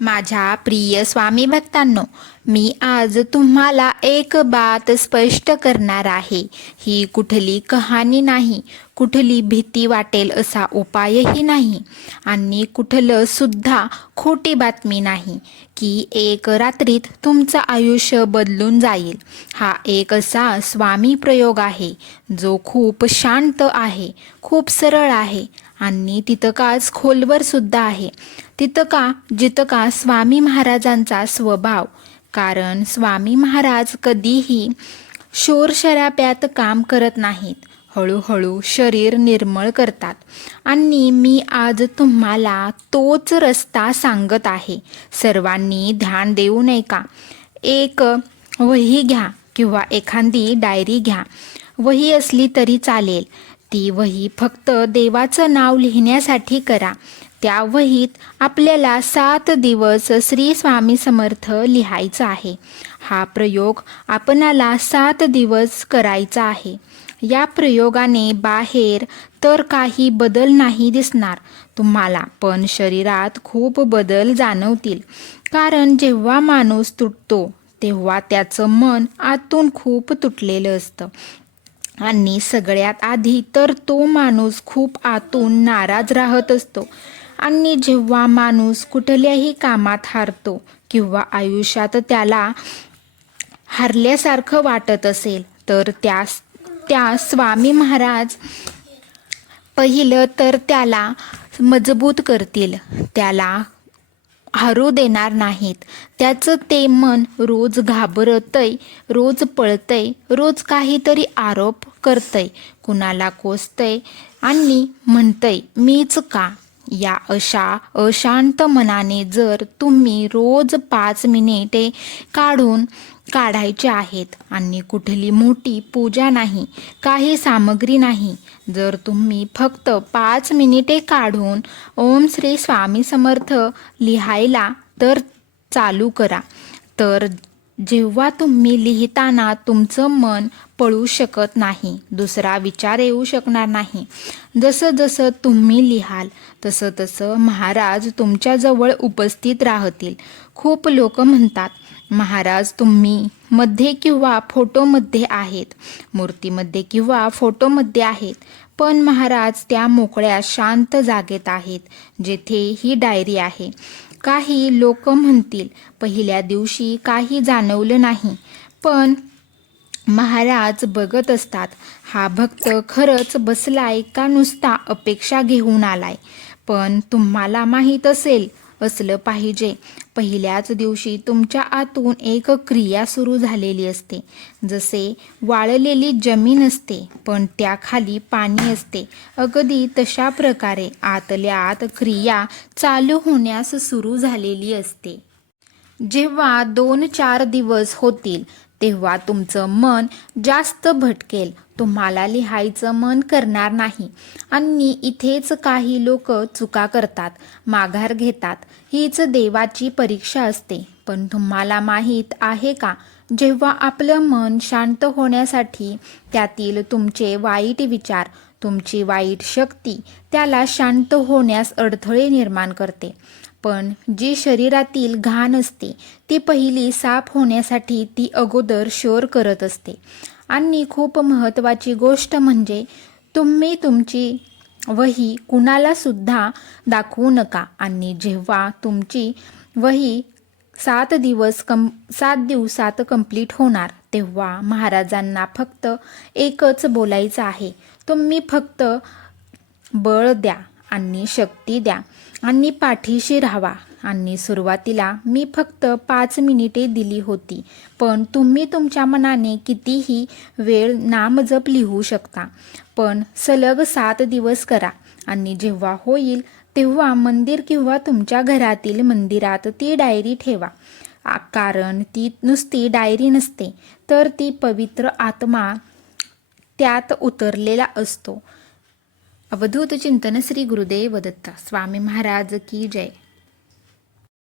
माझ्या प्रिय स्वामी भक्तांनो, मी आज तुम्हाला एक बात स्पष्ट करणार आहे. ही कुठली कहाणी नाही, कुठली भीती वाटेल असा उपायही नाही आणि कुठलं सुद्धा खोटी बातमी नाही की एक रात्रीत तुमचं आयुष्य बदलून जाईल. हा एक असा स्वामी प्रयोग आहे जो खूप शांत आहे, खूप सरळ आहे आणि तितकाच खोलवर सुद्धा आहे. जितका स्वामी महाराजांचा स्वभाव. कारण स्वामी महाराज कधीही शोरशराप्यात काम करत नाहीत, हळूहळू शरीर निर्मळ करतात. आणि मी आज तुम्हाला तोच रस्ता सांगत आहे. सर्वांनी ध्यान देऊ नये का? एक वही घ्या किंवा एखादी डायरी घ्या. वही असली तरी चालेल. ती वही फक्त देवाचं नाव लिहिण्यासाठी करा. त्या वहीत आपल्याला 7 दिवस श्री स्वामी समर्थ लिहायचं आहे. हा प्रयोग आपणाला 7 दिवस करायचा आहे. या प्रयोगाने बाहेर तर काही बदल नाही दिसणार तुम्हाला, पण शरीरात खूप बदल जाणवतील. कारण जेव्हा माणूस तुटतो तेव्हा त्याचं मन आतून खूप तुटलेलं असतं. आणि सगळ्यात आधी तर तो माणूस खूप आतून नाराज राहत असतो. आणि जेव्हा माणूस कुठल्याही कामात हारतो किंवा त्याला हारल्यासारखं वाटत असेल तर त्या स्वामी महाराज पहिलं तर त्याला मजबूत करतील, त्याला हरू देणार नाहीत. त्याचं ते मन रोज घाबरतय, रोज पळतय, रोज काहीतरी आरोप करतय, कुणाला कोसतय आणि म्हणतय मीच का. या अशा अशांत मनाने जर तुम्ही रोज 5 मिनिटे काढायचे आहेत आणि कुठली मोठी पूजा नाही, काही सामग्री नाही, जर तुम्ही फक्त 5 मिनिटे काढून ओम श्री स्वामी समर्थ लिहायला तर चालू करा, तर जेव्हा तुम्ही लिहिताना तुमचं मन पळू शकत नाही, दुसरा विचार येऊ शकणार नाही. जसं जसं तुम्ही लिहाल तसं तसं महाराज तुमच्याजवळ उपस्थित राहतील. खूप लोक म्हणतात महाराज तुम्ही मध्ये किंवा फोटोमध्ये आहेत, मूर्तीमध्ये किंवा फोटोमध्ये आहेत, पण महाराज त्या मोकळ्या शांत जागेत आहेत जेथे ही डायरी आहे. काही लोक म्हणतील पहिल्या दिवशी काही जाणवलं नाही, पण महाराज बघत असतात हा भक्त खरंच बसलाय का नुसता अपेक्षा घेऊन आलाय. पण तुम्हाला माहीत असलं पाहिजे, पहिल्याच दिवशी तुमच्या आतून एक क्रिया सुरू झालेली असते. जसे वाळलेली जमीन असते पण त्याखाली पाणी असते, अगदी तशा प्रकारे आतल्या आत क्रिया चालू होण्यास सुरू झालेली असते. जेव्हा 2-4 दिवस होतील तेव्हा तुमचं मन जास्त भटकेल, तुम्हाला लिहायचं मन करणार नाही. आणि इथेच काही लोक चुका करतात, माघार घेतात. हीच देवाची परीक्षा असते. पण तुम्हाला माहीत आहे का, जेव्हा आपलं मन शांत होण्यासाठी त्यातील तुमचे वाईट विचार, तुमची वाईट शक्ती त्याला शांत होण्यास अडथळे निर्माण करते. पण जी शरीरातील घाण असते ती पहिली साफ होण्यासाठी ती अगोदर शोर करत असते. आणि खूप महत्त्वाची गोष्ट म्हणजे तुम्ही तुमची वही कुणाला सुद्धा दाखवू नका. आणि जेव्हा तुमची वही 7 दिवसात कंप्लीट होणार तेव्हा महाराजांना फक्त एकच बोलायचं आहे. तुम्ही फक्त बळ द्या आणि शक्ती द्या आणि पाठीशी राहावा. आणि सुरुवातीला मी फक्त 5 मिनिटे दिली होती, पण तुम्ही तुमच्या मनाने कितीही वेळ नामजप लिहू शकता. पण सलग 7 दिवस करा. आणि जेव्हा होईल तेव्हा मंदिर किंवा तुमच्या घरातील मंदिरात ती डायरी ठेवा. कारण ती नुसती डायरी नसते, तर ती पवित्र आत्मा त्यात उतरलेला असतो. अवधूत चिंतन श्री गुरुदेव दत्त स्वामी महाराज की जय.